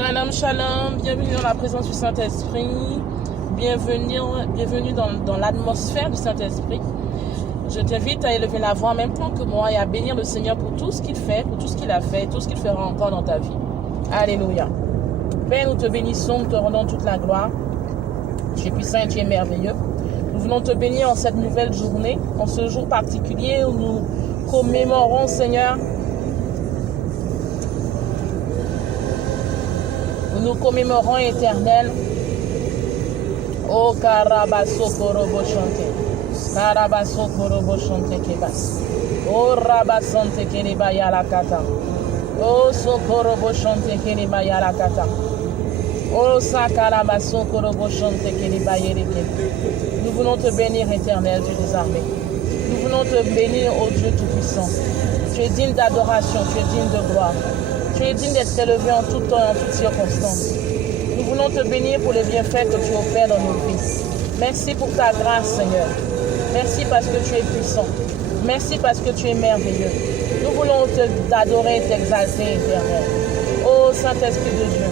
Shalom, shalom, bienvenue dans la présence du Saint-Esprit, bienvenue dans l'atmosphère du Saint-Esprit. Je t'invite à élever la voix en même temps que moi et à bénir le Seigneur pour tout ce qu'il fait, pour tout ce qu'il a fait, tout ce qu'il fera encore dans ta vie. Alléluia. Père, nous te bénissons, nous te rendons toute la gloire. Tu es puissant et tu es merveilleux. Nous voulons te bénir en cette nouvelle journée, en ce jour particulier où nous commémorons, Seigneur, nous commémorons éternel. Oh Karabaso Korobo Chante. Karabaso Korobo Chante Kebas. Oh Rabasante Kereba Yalakata. Oh Sokorobo Chante Kereba Yalakata. Oh Sakarabaso Korobo Chante Kereba Yereke. Nous voulons te bénir éternel, Dieu des armées. Nous voulons te bénir, ô Dieu Tout-Puissant. Tu es digne d'adoration, tu es digne de gloire. Tu es digne d'être élevé en tout temps et en toutes circonstances. Nous voulons te bénir pour les bienfaits que tu opères dans nos vies. Merci pour ta grâce, Seigneur. Merci parce que tu es puissant. Merci parce que tu es merveilleux. Nous voulons t'adorer et t'exalter, éternel. Ô Saint-Esprit de Dieu,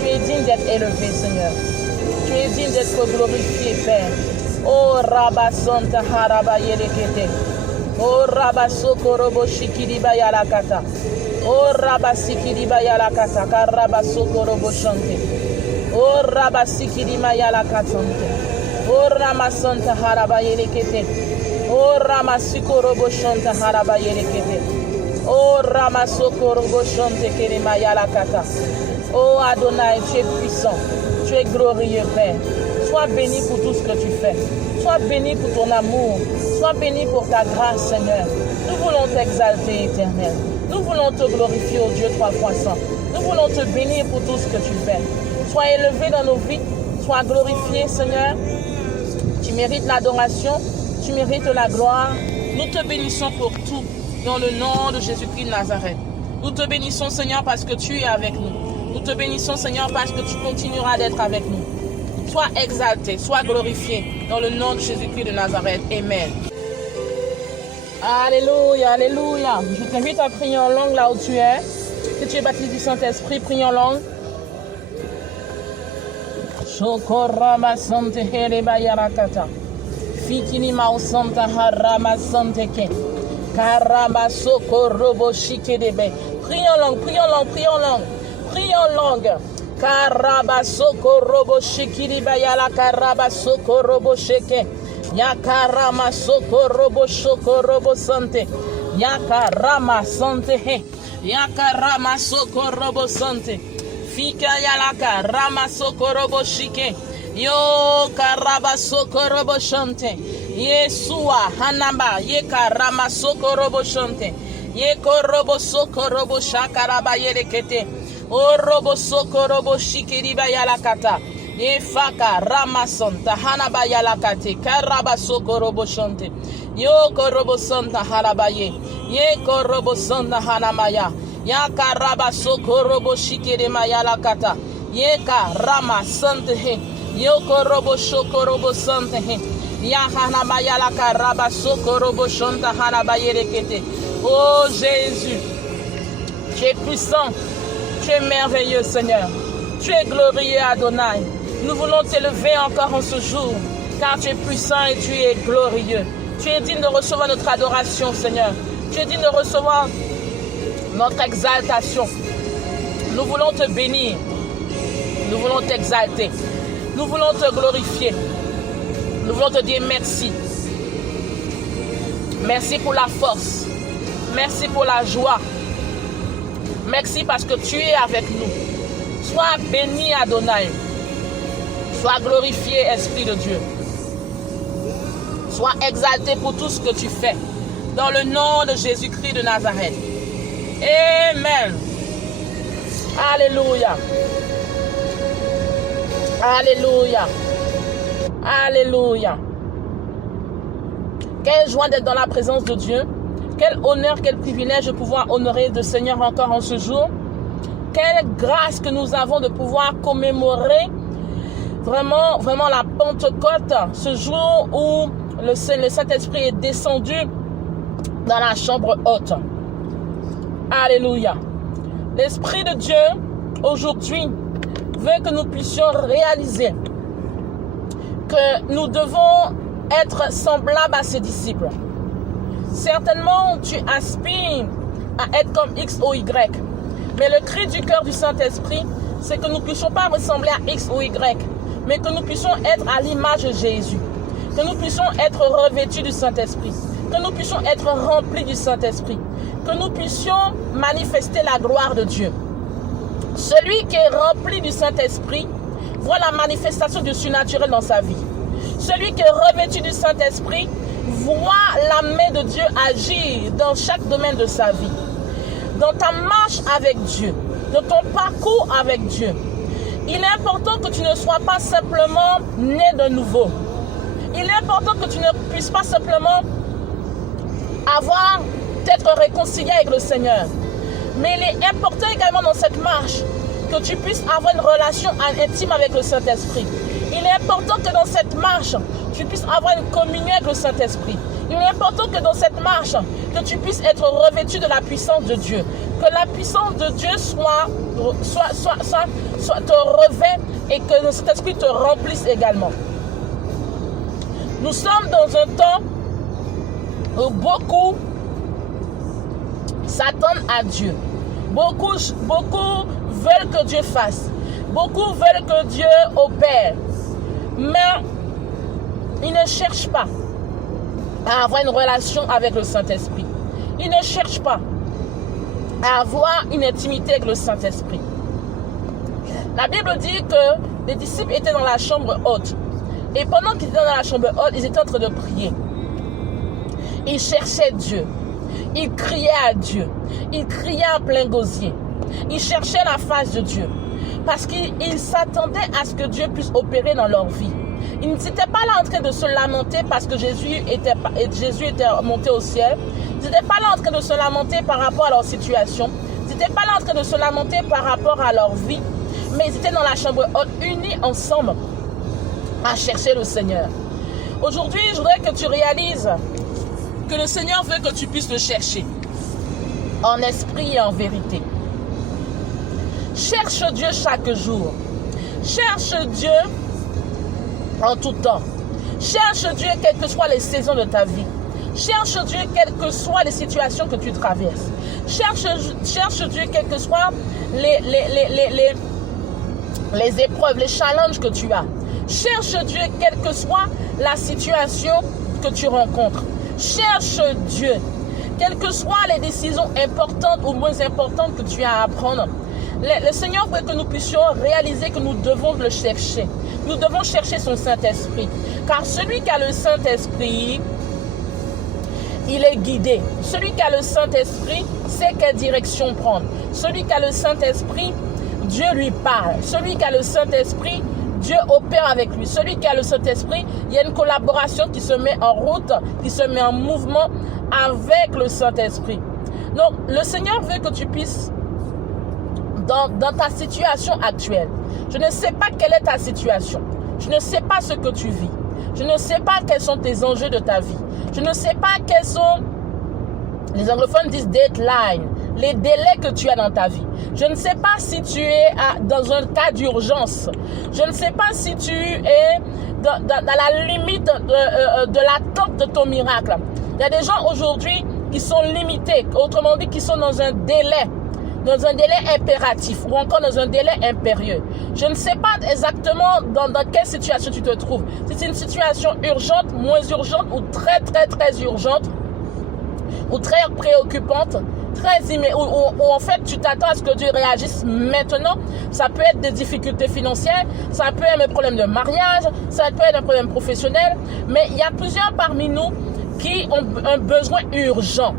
tu es digne d'être élevé, Seigneur. Tu es digne d'être glorifié, Père. Ô Rabba Santa Haraba Yerekete. Ô Rabba Sokorobo Shikiriba Yalakata. Oh Rabasiki Bayalakata, Karabasokorobo Chante. Oh Rabasiki Mayalakatante. Oh Ramasanta Harabayelekete. Oh Ramasukorobo Chante Harabayelekete. Oh Ramasokorobo Chante Keremayalakata. Oh Adonai, tu es puissant, tu es glorieux, Père. Sois béni pour tout ce que tu fais. Sois béni pour ton amour. Sois béni pour ta grâce, Seigneur. Nous voulons t'exalter, éternel. Nous voulons te glorifier, ô Dieu trois fois saint. Nous voulons te bénir pour tout ce que tu fais. Sois élevé dans nos vies. Sois glorifié, Seigneur. Tu mérites l'adoration. Tu mérites la gloire. Nous te bénissons pour tout. Dans le nom de Jésus-Christ de Nazareth. Nous te bénissons, Seigneur, parce que tu es avec nous. Nous te bénissons, Seigneur, parce que tu continueras d'être avec nous. Sois exalté, sois glorifié. Dans le nom de Jésus-Christ de Nazareth. Amen. Alléluia, alléluia. Je t'invite à prier en langue là où tu es. Si tu es baptisé du Saint-Esprit, prie en langue. Shokorama sante hereba yarakata. Fikini mausanta harama sante ke. Karama sokorobo shikedebe. Prie en langue, prie en langue, prie en langue. Prie en langue. Karaba sokorobo shikiriba yala karaba sokorobo sheke. Yakarama sokorobo shokorobo sante. Yakarama sante he. Yakarama sokorobo sante. Fika yalaka rama sokorobo shike. Yo karaba sokorobo shante. Yesua hanamba yekarama sokorobo shante. Yekorobo sokorobo shakaraba yerekete. Orobo sokorobo shikiriba yalakata. Efaka ramasanta hanaba yalakate karaba sokorobo shante. Yo korobo santa harabaye. Ye korobo santa hanamaya. Ya karaba sokorobo shikirima yalakata. Ye karama sante he. Yo korobo shokorobo sante he. Ya hanama yalaka raba sokorobo shanta harabaye rekete. Oh Jésus, tu es puissant. Tu es merveilleux, Seigneur. Tu es glorieux, Adonai. Nous voulons t'élever encore en ce jour, car tu es puissant et tu es glorieux. Tu es digne de recevoir notre adoration, Seigneur. Tu es digne de recevoir notre exaltation. Nous voulons te bénir. Nous voulons t'exalter. Nous voulons te glorifier. Nous voulons te dire merci. Merci pour la force. Merci pour la joie. Merci parce que tu es avec nous. Sois béni, Adonai. Sois glorifié, Esprit de Dieu. Sois exalté pour tout ce que tu fais. Dans le nom de Jésus-Christ de Nazareth. Amen. Alléluia. Alléluia. Alléluia. Quelle joie d'être dans la présence de Dieu. Quel honneur, quel privilège de pouvoir honorer le Seigneur encore en ce jour. Quelle grâce que nous avons de pouvoir commémorer vraiment la Pentecôte, ce jour où le Saint-Esprit est descendu dans la chambre haute. Alléluia. L'Esprit de Dieu aujourd'hui veut que nous puissions réaliser que nous devons être semblables à ses disciples. Certainement, tu aspires à être comme X ou Y. Mais le cri du cœur du Saint-Esprit, c'est que nous ne puissions pas ressembler à X ou Y, mais que nous puissions être à l'image de Jésus. Que nous puissions être revêtus du Saint-Esprit. Que nous puissions être remplis du Saint-Esprit. Que nous puissions manifester la gloire de Dieu. Celui qui est rempli du Saint-Esprit voit la manifestation du surnaturel dans sa vie. Celui qui est revêtu du Saint-Esprit voit la main de Dieu agir dans chaque domaine de sa vie. Dans ta marche avec Dieu, dans ton parcours avec Dieu, il est important que tu ne sois pas simplement né de nouveau. Il est important que tu ne puisses pas simplement être réconcilié avec le Seigneur. Mais il est important également dans cette marche que tu puisses avoir une relation intime avec le Saint-Esprit. Il est important que dans cette marche, tu puisses avoir une communion avec le Saint-Esprit. Il est important que dans cette marche, que tu puisses être revêtu de la puissance de Dieu. Que la puissance de Dieu te revête et que le Saint-Esprit te remplisse également. Nous sommes dans un temps où beaucoup s'attendent à Dieu. Beaucoup veulent que Dieu fasse. Beaucoup veulent que Dieu opère. Mais ils ne cherchent pas à avoir une relation avec le Saint-Esprit. Ils ne cherchent pas à avoir une intimité avec le Saint-Esprit. La Bible dit que les disciples étaient dans la chambre haute. Et pendant qu'ils étaient dans la chambre haute, ils étaient en train de prier. Ils cherchaient Dieu. Ils criaient à Dieu. Ils criaient à plein gosier. Ils cherchaient la face de Dieu. Parce qu'ils s'attendaient à ce que Dieu puisse opérer dans leur vie. Ils n'étaient pas là en train de se lamenter parce que Jésus était monté au ciel. Ils n'étaient pas là en train de se lamenter par rapport à leur situation. Ils n'étaient pas là en train de se lamenter par rapport à leur vie. Mais ils étaient dans la chambre haute, unis ensemble, à chercher le Seigneur. Aujourd'hui, je voudrais que tu réalises que le Seigneur veut que tu puisses le chercher en esprit et en vérité. Cherche Dieu chaque jour. Cherche Dieu en tout temps. Cherche Dieu quelles que soient les saisons de ta vie. Cherche Dieu quelles que soient les situations que tu traverses. Cherche Dieu quelles que soient les épreuves, les challenges que tu as. Cherche Dieu quelle que soit la situation que tu rencontres. Cherche Dieu. Quelles que soient les décisions importantes ou moins importantes que tu as à prendre. Le Seigneur veut que nous puissions réaliser que nous devons le chercher. Nous devons chercher son Saint-Esprit. Car celui qui a le Saint-Esprit, il est guidé. Celui qui a le Saint-Esprit sait quelle direction prendre. Celui qui a le Saint-Esprit, Dieu lui parle. Celui qui a le Saint-Esprit, Dieu opère avec lui. Celui qui a le Saint-Esprit, il y a une collaboration qui se met en route, qui se met en mouvement avec le Saint-Esprit. Donc, le Seigneur veut que tu puisses, dans ta situation actuelle, je ne sais pas quelle est ta situation. Je ne sais pas ce que tu vis. Je ne sais pas quels sont tes enjeux de ta vie. Je ne sais pas quels sont, les anglophones disent deadline, les délais que tu as dans ta vie. Je ne sais pas si tu es dans un cas d'urgence. Je ne sais pas si tu es dans la limite de l'attente de ton miracle. Il y a des gens aujourd'hui qui sont limités, autrement dit qui sont dans un délai impératif ou encore dans un délai impérieux. Je ne sais pas exactement dans quelle situation tu te trouves. Si c'est une situation urgente, moins urgente ou très très très urgente ou très préoccupante, où en fait tu t'attends à ce que Dieu réagisse maintenant. Ça peut être des difficultés financières, ça peut être un problème de mariage, ça peut être un problème professionnel, mais il y a plusieurs parmi nous qui ont un besoin urgent,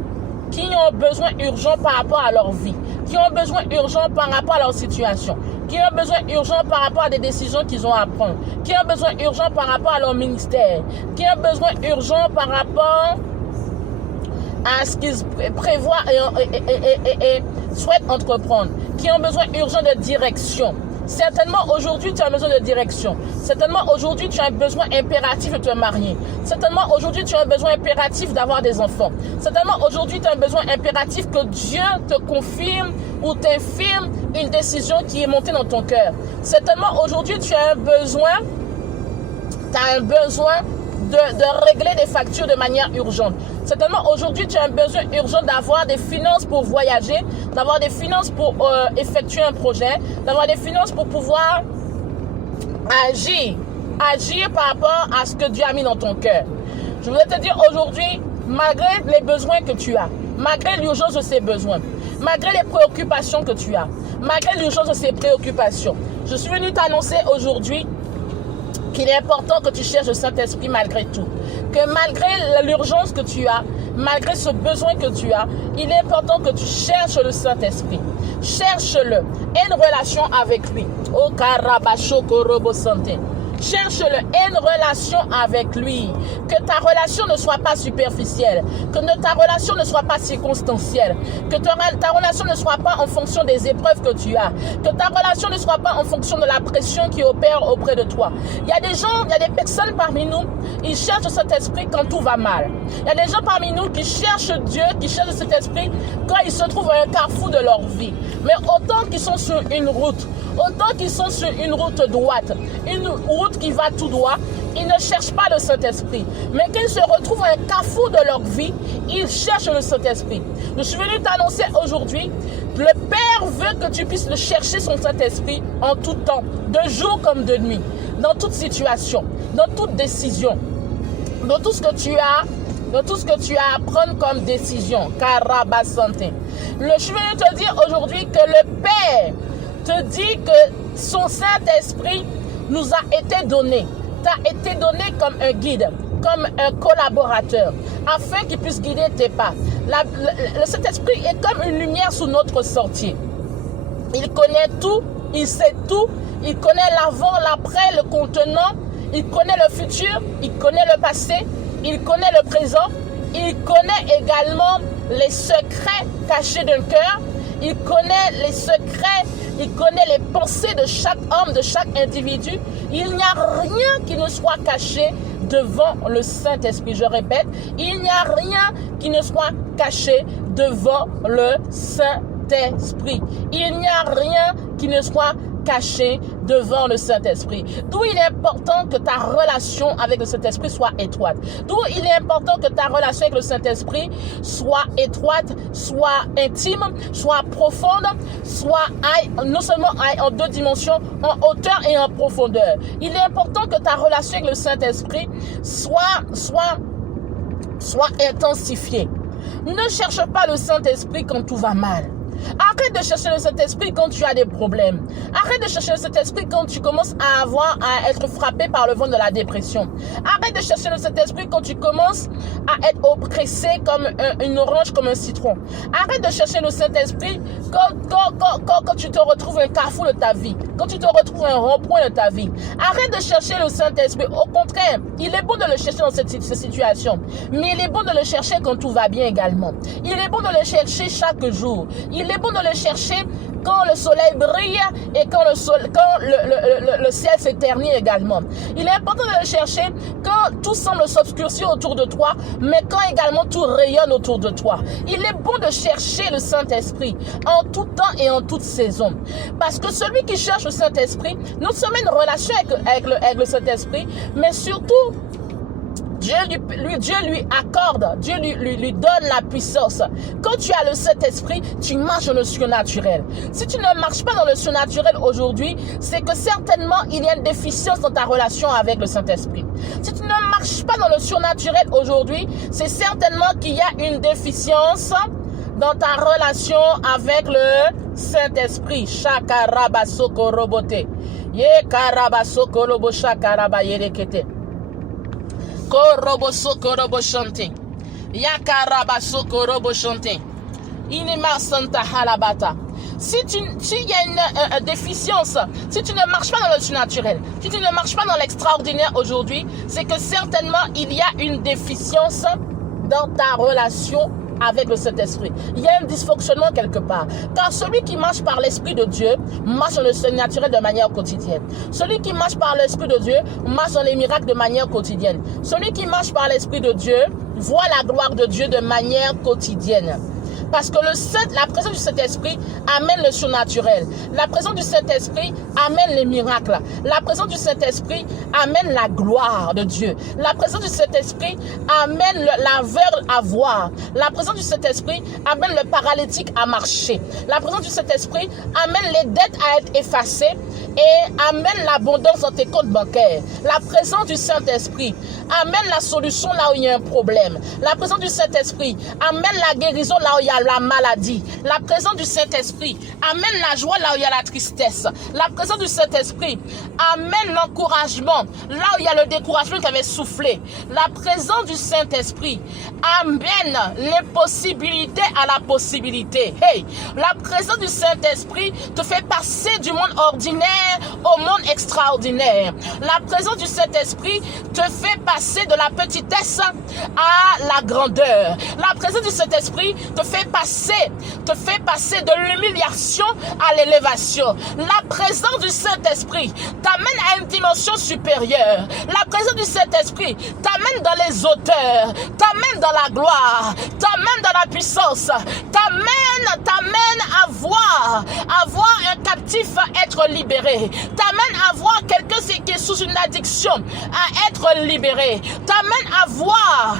par rapport à leur vie, qui ont un besoin urgent par rapport à leur situation, qui ont un besoin urgent par rapport à des décisions qu'ils ont à prendre, qui ont un besoin urgent par rapport à leur ministère, qui ont un besoin urgent par rapport à ce qu'ils prévoient et souhaitent entreprendre, qui ont besoin urgent de direction. Certainement aujourd'hui tu as besoin de direction. Certainement aujourd'hui tu as un besoin impératif de te marier. Certainement aujourd'hui tu as un besoin impératif d'avoir des enfants. Certainement aujourd'hui tu as un besoin impératif que Dieu te confirme ou t'infirme une décision qui est montée dans ton cœur. Certainement aujourd'hui tu as un besoin de régler des factures de manière urgente. Certainement, aujourd'hui, tu as un besoin urgent d'avoir des finances pour voyager, d'avoir des finances pour effectuer un projet, d'avoir des finances pour pouvoir agir par rapport à ce que Dieu a mis dans ton cœur. Je voudrais te dire aujourd'hui, malgré les besoins que tu as, malgré l'urgence de ces besoins, malgré les préoccupations que tu as, malgré l'urgence de ces préoccupations, je suis venu t'annoncer aujourd'hui qu'il est important que tu cherches le Saint-Esprit malgré tout. Que malgré l'urgence que tu as, malgré ce besoin que tu as, il est important que tu cherches le Saint-Esprit. Cherche-le. Aie une relation avec lui. Oh, Karabashoko Robo Santé. Cherche-le, aie une relation avec lui. Que ta relation ne soit pas superficielle. Que ta relation ne soit pas circonstancielle. Que ta relation ne soit pas en fonction des épreuves que tu as. Que ta relation ne soit pas en fonction de la pression qui opère auprès de toi. Il y a des gens, il y a des personnes parmi nous, ils cherchent cet esprit quand tout va mal. Il y a des gens parmi nous qui cherchent Dieu, qui cherchent cet esprit quand ils se trouvent à un carrefour de leur vie. Mais autant qu'ils sont sur une route, autant qu'ils sont sur une route droite, une route qui va tout droit, ils ne cherchent pas le Saint-Esprit. Mais quand ils se retrouvent à un carrefour de leur vie, ils cherchent le Saint-Esprit. Je suis venu t'annoncer aujourd'hui, le Père veut que tu puisses le chercher son Saint-Esprit en tout temps, de jour comme de nuit, dans toute situation, dans toute décision, dans tout ce que tu as. De tout ce que tu as à prendre comme décision. Karabasante. Je suis venu te dire aujourd'hui que le Père te dit que son Saint-Esprit nous a été donné. T'a été donné comme un guide, comme un collaborateur, afin qu'il puisse guider tes pas. Le Saint-Esprit est comme une lumière sous notre sentier. Il connaît tout, il sait tout, il connaît l'avant, l'après, le contenant, il connaît le futur, il connaît le passé, il connaît le présent, il connaît également les secrets cachés d'un cœur, il connaît les secrets, il connaît les pensées de chaque homme, de chaque individu. Il n'y a rien qui ne soit caché devant le Saint-Esprit. Je répète, il n'y a rien qui ne soit caché devant le Saint-Esprit. Il n'y a rien qui ne soit caché devant le Saint-Esprit. D'où il est important que ta relation avec le Saint-Esprit soit étroite. D'où il est important que ta relation avec le Saint-Esprit soit étroite, soit intime, soit profonde, soit non seulement en deux dimensions, en hauteur et en profondeur. Il est important que ta relation avec le Saint-Esprit soit intensifiée. Ne cherche pas le Saint-Esprit quand tout va mal. Arrête de chercher le Saint-Esprit quand tu as des problèmes. Arrête de chercher le Saint-Esprit quand tu commences à être frappé par le vent de la dépression. Arrête de chercher le Saint-Esprit quand tu commences à être oppressé comme une orange, comme un citron. Arrête de chercher le Saint-Esprit quand tu te retrouves un carrefour de ta vie, quand tu te retrouves un rond-point de ta vie. Arrête de chercher le Saint-Esprit. Au contraire, il est bon de le chercher dans cette situation, mais il est bon de le chercher quand tout va bien également. Il est bon de le chercher chaque jour. Il est bon de le chercher quand le soleil brille et quand le ciel s'éternit également. Il est important de le chercher quand tout semble s'obscurcir autour de toi, mais quand également tout rayonne autour de toi. Il est bon de chercher le Saint-Esprit en tout temps et en toute saison. Parce que celui qui cherche le Saint-Esprit, non seulement une relation avec le Saint-Esprit, mais surtout Dieu lui accorde, Dieu lui donne la puissance. Quand tu as le Saint-Esprit, tu marches dans le surnaturel. Si tu ne marches pas dans le surnaturel aujourd'hui, c'est que certainement il y a une déficience dans ta relation avec le Saint-Esprit. Si tu ne marches pas dans le surnaturel aujourd'hui, c'est certainement qu'il y a une déficience dans ta relation avec le Saint-Esprit. Shakarabasoko robote. Ye karabasoko robo shakaraba yerekete. Korobo sokorobo chante. Yakaraba sokorobo chante. Inema santa halabata. Si il y a une déficience, si tu ne marches pas dans le surnaturel, si tu ne marches pas dans l'extraordinaire aujourd'hui, c'est que certainement il y a une déficience dans ta relation avec le Saint-Esprit. Il y a un dysfonctionnement quelque part. Car celui qui marche par l'Esprit de Dieu marche dans le surnaturel de manière quotidienne. Celui qui marche par l'Esprit de Dieu marche dans les miracles de manière quotidienne. Celui qui marche par l'Esprit de Dieu voit la gloire de Dieu de manière quotidienne. Parce que la présence du Saint-Esprit amène le surnaturel. La présence du Saint-Esprit amène les miracles. La présence du Saint-Esprit amène la gloire de Dieu. La présence du Saint-Esprit amène l'aveugle à voir. La présence du Saint-Esprit amène le paralytique à marcher. La présence du Saint-Esprit amène les dettes à être effacées et amène l'abondance dans tes comptes bancaires. La présence du Saint-Esprit amène la solution là où il y a un problème. La présence du Saint-Esprit amène la guérison là où il y a la maladie. La présence du Saint-Esprit amène la joie là où il y a la tristesse. La présence du Saint-Esprit amène l'encouragement là où il y a le découragement qui avait soufflé. La présence du Saint-Esprit amène les possibilités à la possibilité. Hey, la présence du Saint-Esprit te fait passer du monde ordinaire au monde extraordinaire. La présence du Saint-Esprit te fait passer de la petitesse à la grandeur. La présence du Saint-Esprit te fait passer de l'humiliation à l'élévation. La présence du Saint-Esprit t'amène à une dimension supérieure. La présence du Saint-Esprit t'amène dans les hauteurs, t'amène dans la gloire, t'amène dans la puissance, t'amène à voir un captif être libéré, t'amène à voir quelqu'un qui est sous une addiction à être libéré, t'amène à voir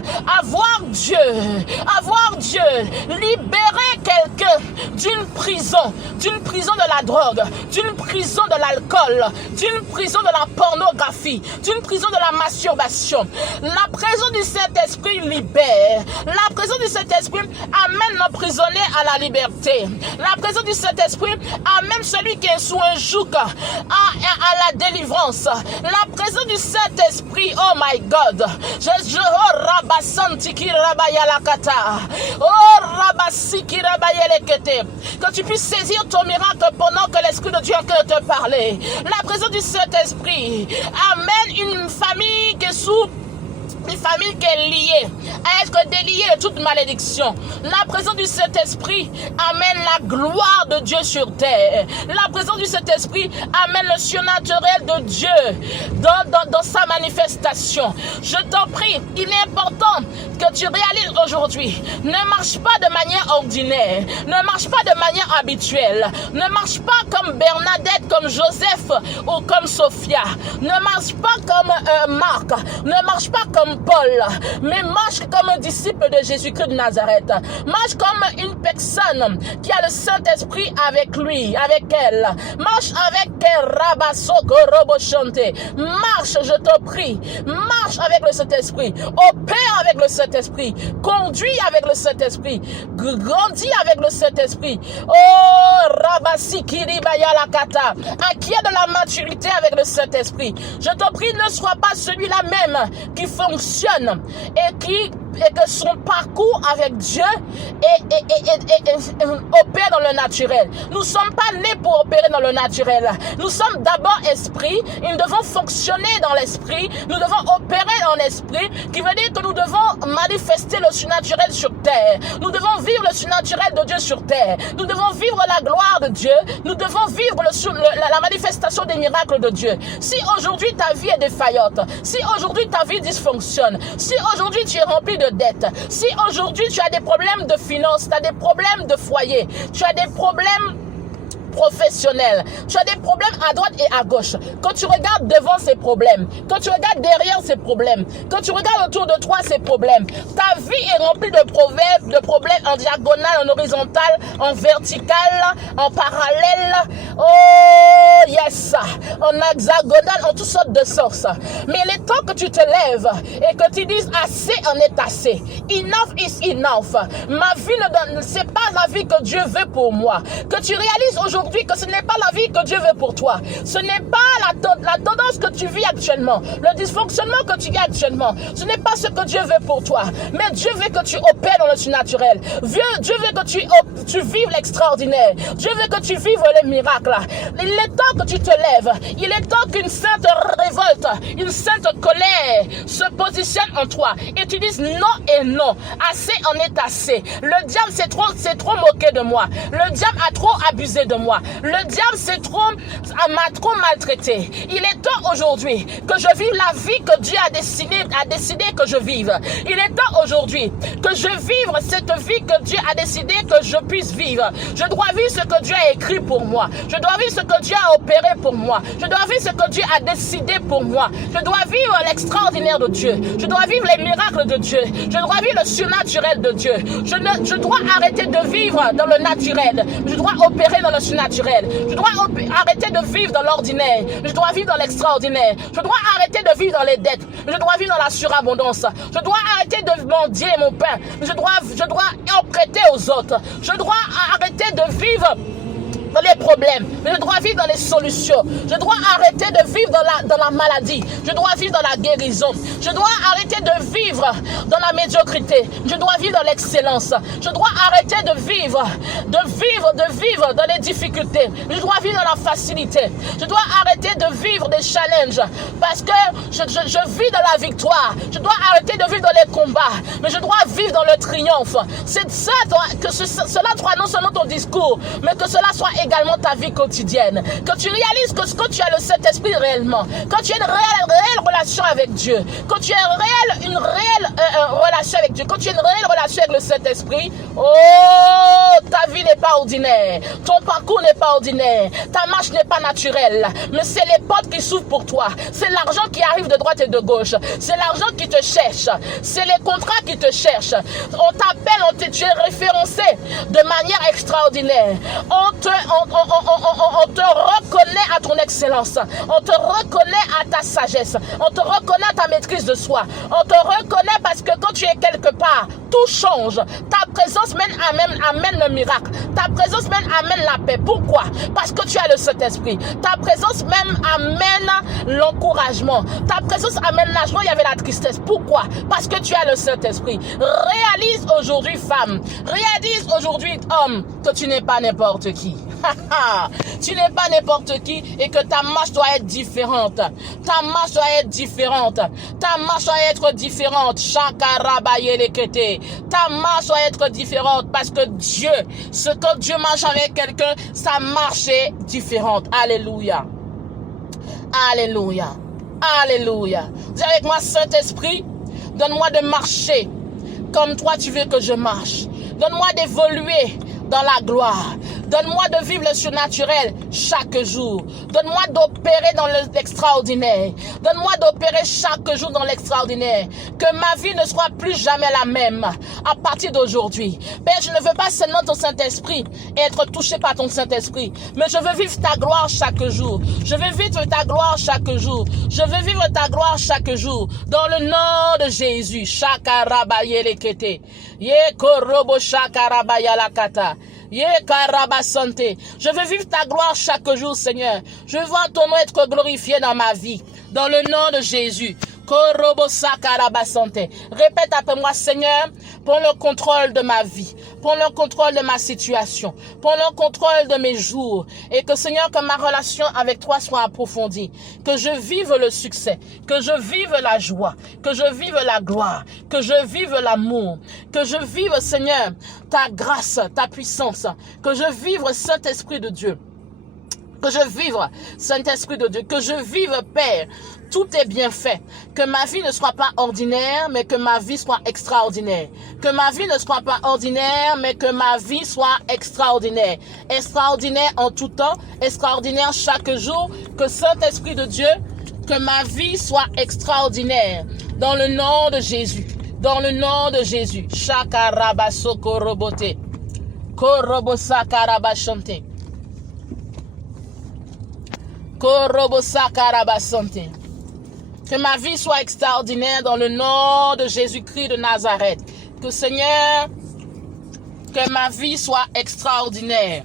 Dieu, libérer quelqu'un d'une prison de la drogue, d'une prison de l'alcool, d'une prison de la pornographie, d'une prison de la masturbation. La présence du Saint-Esprit libère. La présence du Saint-Esprit amène l'emprisonné à la liberté. La présence du Saint-Esprit amène celui qui est sous un joug à la délivrance. La présence du Saint-Esprit, oh my God, que tu puisses saisir ton miracle pendant que l'Esprit de Dieu est en train de te parler. La présence du Saint-Esprit amène une famille qui est sous une famille qui est liée, à être déliée de toute malédiction. La présence du Saint-Esprit amène la gloire de Dieu sur terre. La présence du Saint-Esprit amène le surnaturel de Dieu dans sa manifestation. Je t'en prie, il est important que tu réalises aujourd'hui. Ne marche pas de manière ordinaire, ne marche pas de manière habituelle, ne marche pas comme Bernadette, comme Joseph ou comme Sophia, ne marche pas comme Marc, ne marche pas comme Paul, mais marche comme un disciple de Jésus-Christ de Nazareth. Marche comme une personne qui a le Saint-Esprit avec lui, avec elle. Marche avec elle, Rabasoko Robochante. Marche, je te prie. Marche avec le Saint-Esprit. Opère avec le Saint-Esprit. Conduis avec le Saint-Esprit. Grandis avec le Saint-Esprit. Oh, Rabasikiri Bayalakata. Acquiert de la maturité avec le Saint-Esprit. Je te prie, ne sois pas celui-là même qui fonctionne et que son parcours avec Dieu opère dans le naturel. Nous ne sommes pas nés pour opérer dans le naturel. Nous sommes d'abord esprit, et nous devons fonctionner dans l'esprit, nous devons opérer dans l'esprit, qui veut dire que nous devons manifester le surnaturel sur terre. Nous devons vivre le surnaturel de Dieu sur terre. Nous devons vivre la gloire de Dieu. Nous devons vivre la manifestation des miracles de Dieu. Si aujourd'hui ta vie est défaillante, si aujourd'hui ta vie dysfonctionne, si aujourd'hui tu es rempli de dettes, si aujourd'hui tu as des problèmes de finances, tu as des problèmes de foyer, tu as des problèmes professionnel, tu as des problèmes à droite et à gauche, quand tu regardes devant ces problèmes, quand tu regardes derrière ces problèmes, quand tu regardes autour de toi ces problèmes, ta vie est remplie de problèmes en diagonale, en horizontal, en vertical, en parallèle, oh yes, en hexagonal, en toutes sortes de sens. Mais il est temps que tu te lèves et que tu dises assez en est assez. Enough is enough. Ma vie c'est pas la vie que Dieu veut pour moi. Que tu réalises aujourd'hui aujourd'hui que ce n'est pas la vie que Dieu veut pour toi. Ce n'est pas la tendance que tu vis actuellement, le dysfonctionnement que tu vis actuellement. Ce n'est pas ce que Dieu veut pour toi. Mais Dieu veut que tu opères dans le surnaturel. Dieu veut que tu vives l'extraordinaire. Dieu veut que tu vives les miracles. Il est temps que tu te lèves. Il est temps qu'une sainte révolte, une sainte colère se positionne en toi. Et tu dises non et non. Assez en est assez. Le diable s'est trop moqué de moi. Le diable a trop abusé de moi. Le diable m'a trop maltraité. Il est temps aujourd'hui que je vive la vie que Dieu a décidé que je vive. Il est temps aujourd'hui que je vive cette vie que Dieu a décidé que je puisse vivre. Je dois vivre ce que Dieu a écrit pour moi. Je dois vivre ce que Dieu a opéré pour moi. Je dois vivre ce que Dieu a décidé pour moi. Je dois vivre l'extraordinaire de Dieu. Je dois vivre les miracles de Dieu. Je dois vivre le surnaturel de Dieu. Je dois arrêter de vivre dans le naturel. Je dois opérer dans le surnaturel. Je dois arrêter de vivre dans l'ordinaire. Je dois vivre dans l'extraordinaire. Je dois arrêter de vivre dans les dettes. Je dois vivre dans la surabondance. Je dois arrêter de mendier mon pain. Je dois en prêter aux autres. Je dois arrêter de vivre dans les problèmes. Je dois vivre dans les solutions. Je dois arrêter de vivre dans la maladie. Je dois vivre dans la guérison. Je dois arrêter de vivre dans la médiocrité. Je dois vivre dans l'excellence. Je dois arrêter de vivre dans les difficultés. Je dois vivre dans la facilité. Je dois arrêter de vivre des challenges parce que je vis dans la victoire. Je dois arrêter de vivre dans les combats, mais je dois vivre dans le triomphe. C'est ça que cela soit non seulement ton discours, mais que cela soit également ta vie quotidienne. Que tu réalises que quand tu as le Saint-Esprit réellement, quand tu as une réelle relation avec Dieu, quand tu as une réelle relation avec Dieu, quand tu as une réelle relation avec le Saint-Esprit, oh, ta vie n'est pas ordinaire, ton parcours n'est pas ordinaire, ta marche n'est pas naturelle, mais c'est les portes qui s'ouvrent pour toi, c'est l'argent qui arrive de droite et de gauche, c'est l'argent qui te cherche, c'est les contrats qui te cherchent, on t'appelle, tu es référencé de manière extraordinaire, on te reconnaît à ton excellence, on te reconnaît à ta sagesse, on te reconnaît à ta maîtrise de soi, on te reconnaît parce que quand tu es quelque part, tout change. Ta présence amène le miracle, ta présence même amène la paix. Pourquoi? Parce que tu as le Saint-Esprit. Ta présence même amène l'encouragement, ta présence amène la joie, il y avait la tristesse. Pourquoi? Parce que tu as le Saint-Esprit. Réalise aujourd'hui, femme, réalise aujourd'hui, homme, que tu n'es pas n'importe qui. Tu n'es pas n'importe qui et que ta marche doit être différente. Ta marche doit être différente. Ta marche doit être différente. Ta marche doit être différente parce que Dieu, quand Dieu marche avec quelqu'un, sa marche est différente. Alléluia. Alléluia. Alléluia. Dis avec moi, Saint-Esprit, donne-moi de marcher comme toi tu veux que je marche. Donne-moi d'évoluer dans la gloire. Donne-moi de vivre le surnaturel chaque jour. Donne-moi d'opérer dans l'extraordinaire. Donne-moi d'opérer chaque jour dans l'extraordinaire. Que ma vie ne soit plus jamais la même à partir d'aujourd'hui. Père, je ne veux pas seulement ton Saint-Esprit et être touché par ton Saint-Esprit, mais je veux vivre ta gloire chaque jour. Je veux vivre ta gloire chaque jour. Je veux vivre ta gloire chaque jour. Dans le nom de Jésus. Shakarabayelekete. Yekorobo shakarabayalakata. Je veux vivre ta gloire chaque jour, Seigneur. Je veux voir ton nom être glorifié dans ma vie. Dans le nom de Jésus. Répète après moi, Seigneur, prends le contrôle de ma vie, prends le contrôle de ma situation, prends le contrôle de mes jours, et que, Seigneur, que ma relation avec toi soit approfondie, que je vive le succès, que je vive la joie, que je vive la gloire, que je vive l'amour, que je vive, Seigneur, ta grâce, ta puissance, que je vive, Saint-Esprit de Dieu. Que je vive, Saint-Esprit de Dieu, que je vive, Père, tout est bien fait. Que ma vie ne soit pas ordinaire, mais que ma vie soit extraordinaire. Que ma vie ne soit pas ordinaire, mais que ma vie soit extraordinaire. Extraordinaire en tout temps, extraordinaire chaque jour. Que Saint-Esprit de Dieu, que ma vie soit extraordinaire. Dans le nom de Jésus. Dans le nom de Jésus. Shakarabasokorobote. Korobosakarabashante. Que ma vie soit extraordinaire dans le nom de Jésus-Christ de Nazareth. Que Seigneur, que ma vie soit extraordinaire.